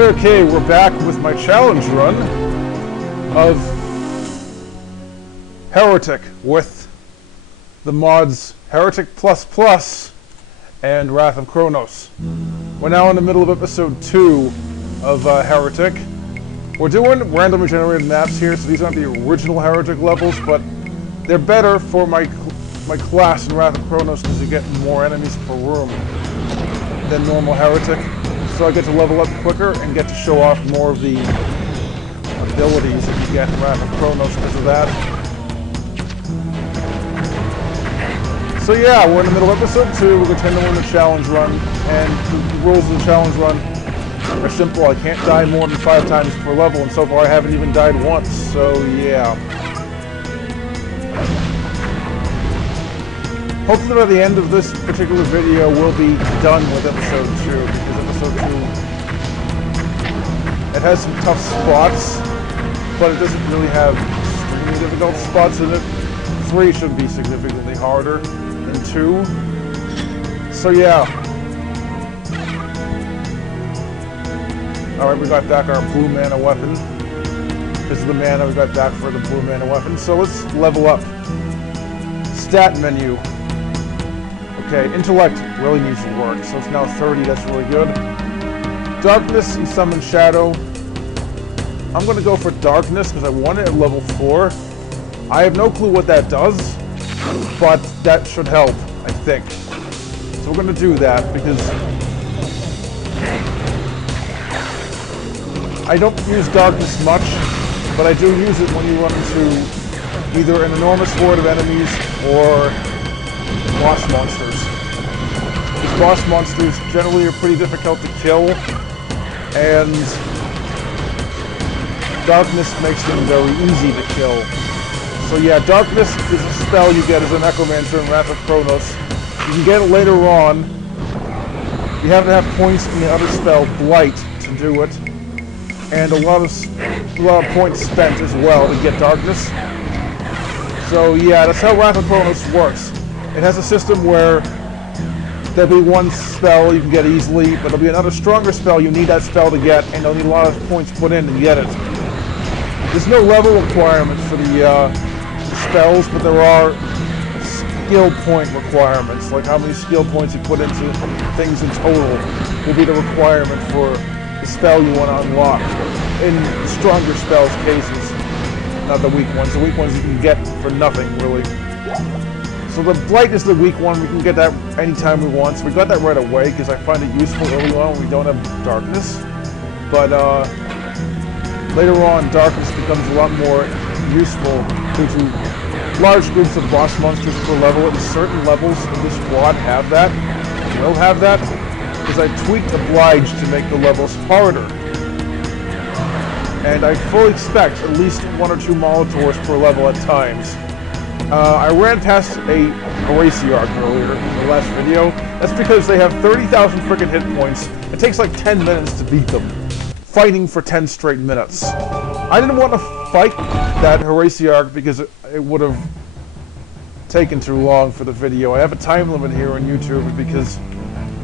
Okay, we're back with my challenge run of Heretic with the mods HereticPlusPlus and Wrath of Cronos. We're now in the middle of episode 2 of Heretic. We're doing randomly generated maps here, so these aren't the original Heretic levels, but they're better for my class in Wrath of Cronos because you get more enemies per room than normal Heretic. So I get to level up quicker and get to show off more of the abilities that you get in Wrath of Cronos because of that. So yeah, we're in the middle of episode 2, we're continuing the challenge run, and the rules of the challenge run are simple. I can't die more than 5 times per level, and so far I haven't even died once, so yeah. Hopefully by the end of this particular video we'll be done with episode 2, because episode 2, it has some tough spots, but it doesn't really have extremely difficult spots in it. 3 should be significantly harder than 2. So yeah. Alright, we got back our blue mana weapon. This is the mana we got back for the blue mana weapon. So let's level up. Stat menu. Okay, intellect really needs to work, so it's now 30, that's really good. Darkness and summon shadow. I'm going to go for darkness because I want it at level 4. I have no clue what that does, but that should help, I think. So we're going to do that because I don't use darkness much, but I do use it when you run into either an enormous horde of enemies or boss monsters. These boss monsters generally are pretty difficult to kill, and darkness makes them very easy to kill. So yeah, darkness is a spell you get as a Necromancer in Wrath of Cronos. You can get it later on. You have to have points in the other spell, Blight, to do it. And a lot of points spent as well to get darkness. So yeah, that's how Wrath of Cronos works. It has a system where there'll be one spell you can get easily, but there'll be another stronger spell you need that spell to get, and you'll need a lot of points put in to get it. There's no level requirements for the spells, but there are skill point requirements, like how many skill points you put into things in total will be the requirement for the spell you want to unlock. In stronger spells cases, not the weak ones. The weak ones you can get for nothing, really. So the Blight is the weak one. We can get that anytime we want. So we got that right away because I find it useful early on when we don't have darkness. But later on, darkness becomes a lot more useful due to large groups of boss monsters per level. And certain levels in this squad have that. Will have that because I tweaked Oblige to make the levels harder. And I fully expect at least 1 or 2 Molotovs per level at times. I ran past a Heretic earlier in the last video. That's because they have 30,000 frickin' hit points. It takes like 10 minutes to beat them. Fighting for 10 straight minutes. I didn't want to fight that Heretic because it would have taken too long for the video. I have a time limit here on YouTube because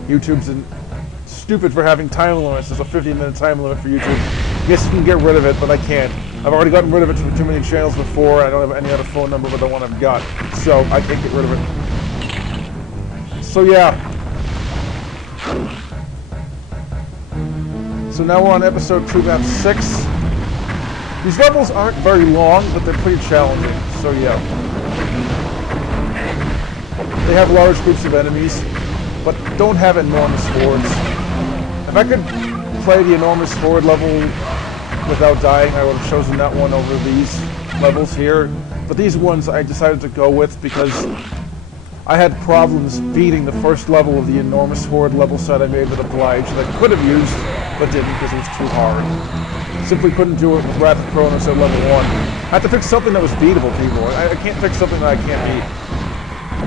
YouTube's stupid for having time limits. There's a 15-minute time limit for YouTube. Yes, you can get rid of it, but I can't. I've already gotten rid of it to too many channels before, and I don't have any other phone number but the one I've got. So I can't get rid of it. So yeah. So now we're on episode 2, map 6. These levels aren't very long, but they're pretty challenging. So yeah. They have large groups of enemies, but don't have enormous hordes. If I could play the enormous horde level without dying, I would have chosen that one over these levels here. But these ones I decided to go with because I had problems beating the first level of the enormous horde level set I made with Oblige that I could have used, but didn't because it was too hard. Simply couldn't do it with Wrath of Cronos at level 1. I had to fix something that was beatable, people. I can't fix something that I can't beat.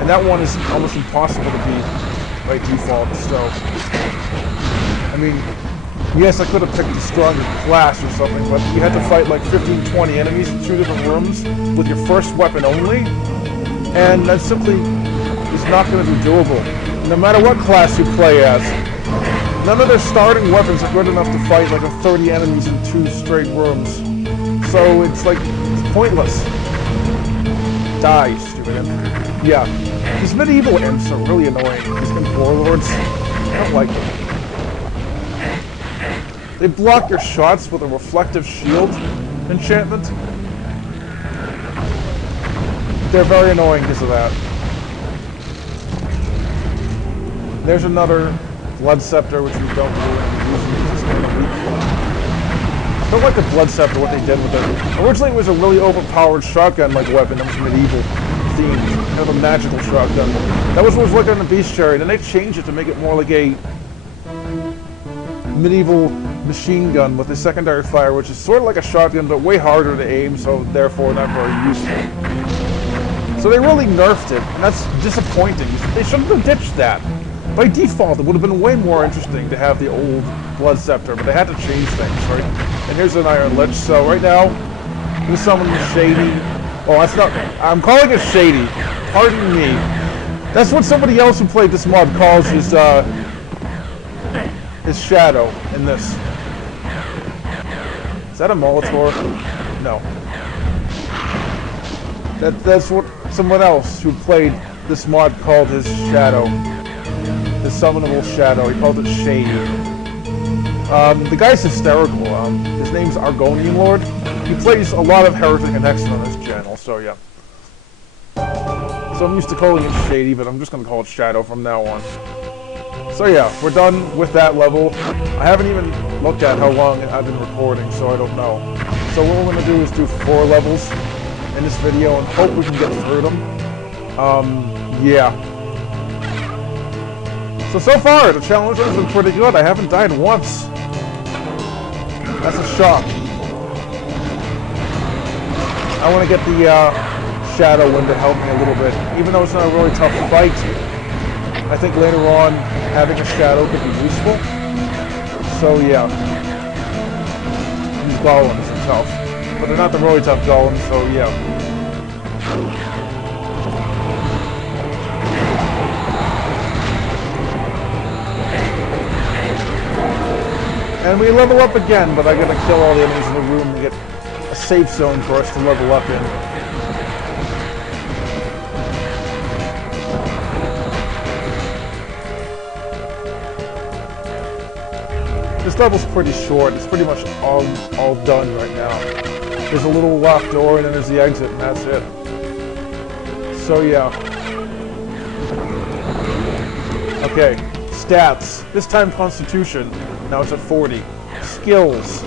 And that one is almost impossible to beat by default, so... I mean, yes, I could have picked a stronger class or something, but you had to fight like 15, 20 enemies in 2 different rooms with your first weapon only, and that simply is not going to be doable. No matter what class you play as, None of their starting weapons are good enough to fight like a 30 enemies in 2 straight rooms. So it's like, it's pointless. Die, stupid imp. Yeah. These medieval imps are really annoying. These imp warlords. I don't like them. They block your shots with a reflective shield enchantment. They're very annoying because of that. There's another Blood Scepter, which we don't really use. It's kind of weak. I don't like the Blood Scepter, what they did with it. Originally it was a really overpowered shotgun-like weapon that was medieval themed. Kind of a magical shotgun. That was what was working on the Bestiary. Then they changed it to make it more like a medieval machine gun with a secondary fire, which is sort of like a shotgun, but way harder to aim, so therefore not very useful. So they really nerfed it, and that's disappointing. They shouldn't have ditched that. By default, it would have been way more interesting to have the old Blood Scepter, but they had to change things, right? And here's an Iron Lich, so right now, we're summoning Shady. Oh, that's not... I'm calling it Shady. Pardon me. That's what somebody else who played this mod calls his shadow in this. Is that a Molitor? No. That's what someone else who played this mod called his shadow. His summonable shadow. He called it Shady. The guy's hysterical. His name's Argonian Lord. He plays a lot of Heretic and Hexen on this channel, so yeah. So I'm used to calling it Shady, but I'm just going to call it Shadow from now on. So yeah, we're done with that level. I haven't even looked at how long I've been recording, so I don't know. So what we're going to do is do 4 levels in this video and hope we can get through them. Yeah. So far, the challenge has been pretty good. I haven't died once. That's a shock. I want to get the Shadow one to help me a little bit. Even though it's not a really tough fight, I think later on, having a Shadow could be useful. So yeah. These golems are tough. But they're not the really tough golems, so yeah. And we level up again, but I gotta kill all the enemies in the room to get a safe zone for us to level up in. This level's pretty short. It's pretty much all done right now. There's a little locked door, and then there's the exit, and that's it. So yeah. Okay, stats. This time Constitution. Now it's at 40. Skills.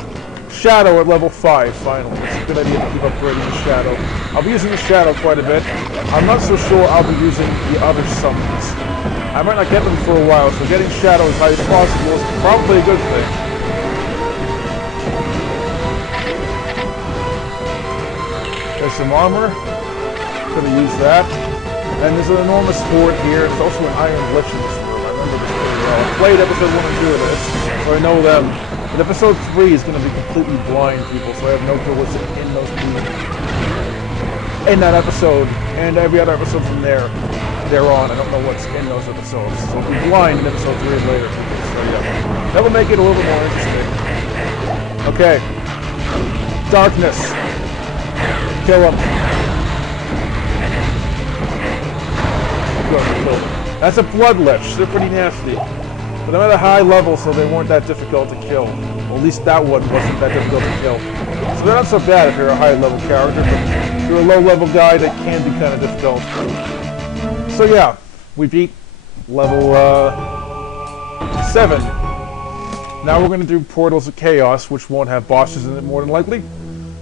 Shadow at level 5, finally. It's a good idea to keep upgrading the Shadow. I'll be using the Shadow quite a bit. I'm not so sure I'll be using the other summons. I might not get them for a while, so getting Shadow as high as possible is probably a good thing. There's some armor. Gonna use that. And there's an enormous horde here. There's also an Iron Lich in this room. I remember this pretty well. I played episode 1 and 2 of this, so I know them. But episode 3 is going to be completely blind, people, so I have no clue what's in those people. In that episode, and every other episode from there on, I don't know what's in those episodes. So I'll be blind in episode 3 and later, people. So yeah, that will make it a little bit more interesting. Okay. Darkness. Kill him. Kill him. That's a Blood Lich. They're pretty nasty. But I'm at a high level, so they weren't that difficult to kill. Well, at least that one wasn't that difficult to kill. So they're not so bad if you're a high-level character, but if you're a low-level guy, that can be kind of difficult. So yeah, we beat level 7. Now we're going to do Portals of Chaos, which won't have bosses in it more than likely,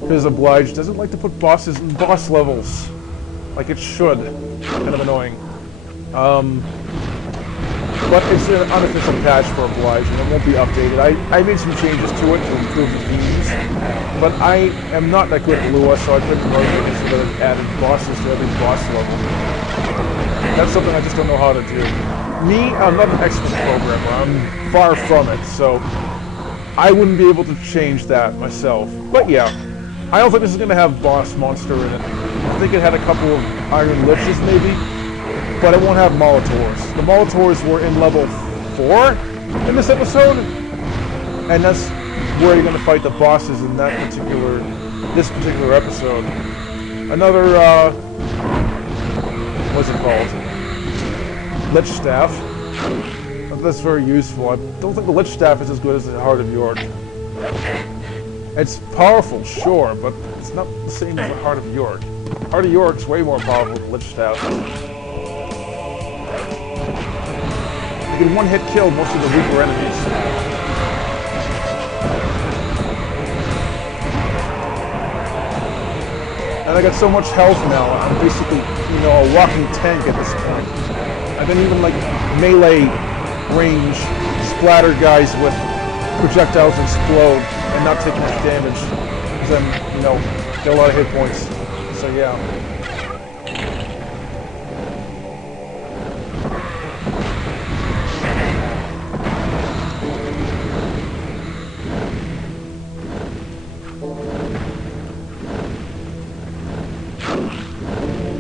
because Oblige doesn't like to put bosses in boss levels like it should. Kind of annoying. But it's an unofficial patch for Oblige, and it won't be updated. I made some changes to it to improve the themes, but I am not that good at Lua, so I couldn't rotate it so that it added bosses to every boss level. That's something I just don't know how to do. Me, I'm not an expert programmer. I'm far from it, so I wouldn't be able to change that myself. But yeah, I don't think this is going to have boss monster in it. I think it had a couple of Iron Liches, maybe. But it won't have Molotors. The Molotors were in level 4, in this episode. And that's where you're going to fight the bosses in this particular episode. Another, what's it called? Lich Staff. That's very useful. I don't think the Lich Staff is as good as the Heart of York. It's powerful, sure, but it's not the same as the Heart of York. Heart of York's way more powerful than Lich Staff. You can one-hit kill most of the weaker enemies. And I got so much health now, I'm basically, you know, a walking tank at this point. I can even, like, melee range splatter guys with projectiles explode and not take much damage. Because I'm, you know, get a lot of hit points. So, yeah.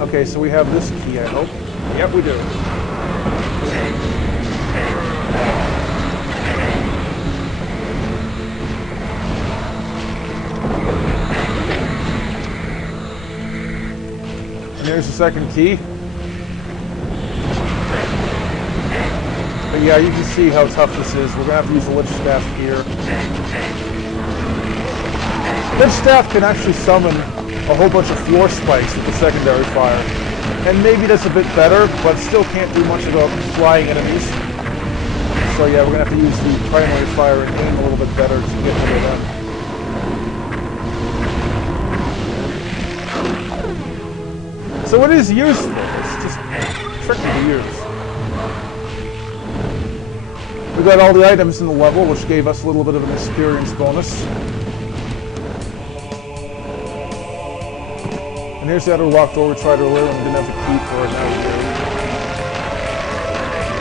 Okay, so we have this key, I hope. Yep, we do. And there's the second key. But yeah, you can see how tough this is. We're going to have to use the Lich Staff here. Lich Staff can actually summon a whole bunch of floor spikes with the secondary fire. And maybe that's a bit better, but still can't do much about flying enemies. So yeah, we're going to have to use the primary fire and aim a little bit better to get rid of them. So it is useful, it's just tricky to use. We got all the items in the level, which gave us a little bit of an experience bonus. And here's the other locked door we tried earlier, and we didn't have the key for it, now we do.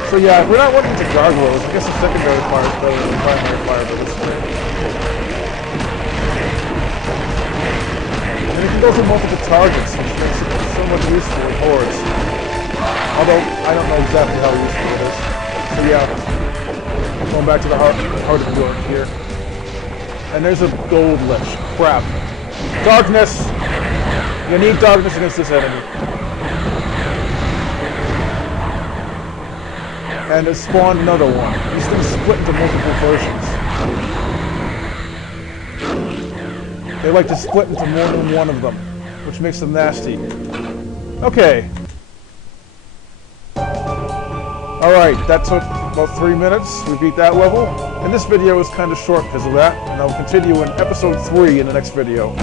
So yeah, we're not running into gargoyles. I guess the secondary fire is better than the primary fire, but it's great. And it can go through multiple targets, which makes it so much useful in hordes. Although, I don't know exactly how useful it is. So yeah, going back to the heart of York here. And there's a gold lich. Crap. Darkness! You need darkness against this enemy. And it spawned another one. These things split into multiple versions. They like to split into more than one of them, which makes them nasty. Okay. Alright, that took about 3 minutes. We beat that level. And this video was kind of short because of that. And I'll continue in episode 3 in the next video.